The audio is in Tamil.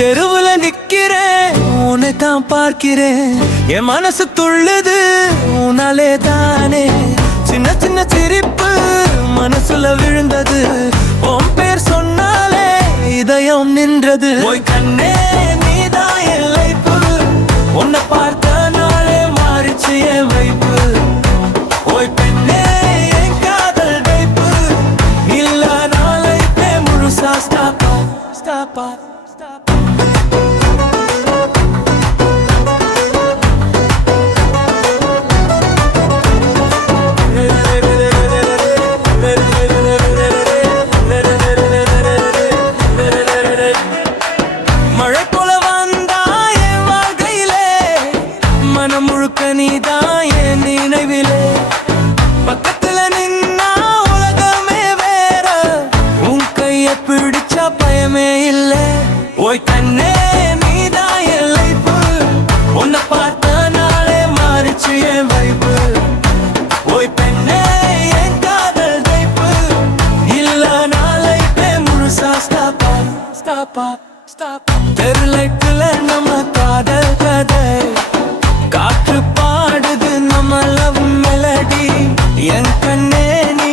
தெருவுல நிக்கிறேன் உன்னை தான் பார்க்கிறேன் என் மனசு துள்ளுது உன்னாலே தானே சின்ன சின்ன சிரிப்பு மனசுல விழுந்தது உன் பேர் சொன்னாலே இதயம் நின்றது ஓய் கண்ணே நீதான் என் லைஃப் உன்னை பார்த்த நாளே மாறிச்சு என் வைப்பு ஓய் பெண்ணே என் காதல் வைப்பு இல்ல நாளைப்பே முழுசா ஸ்டாப்பா ஸ்டாப்பா மழை போல வந்தா என் வாழ்க்கையிலே மனம் முழுக்க நீதான் என் நினைவிலே பக்கத்துல நின்னா உலகமே வேற உன் கைய பிடிச்சா பயமே இல்லை ஓய் கண்ணே நீதான் என் லைஃப் உன்னை பார்த்த நாளே மாறிச்சு என் வைப்பு ஓய் பெண்ணே என் காதல் வைப்பு இல்ல நாளைப்பே முழுசா ஸ்டாப்பா ஸ்டாப்பா ஸ்டாப்பா தெருலைட்டுல நம்ம காதல் கதை காற்று பாடுது நம்ம லவ் மெலடி என் கண்ணே நீ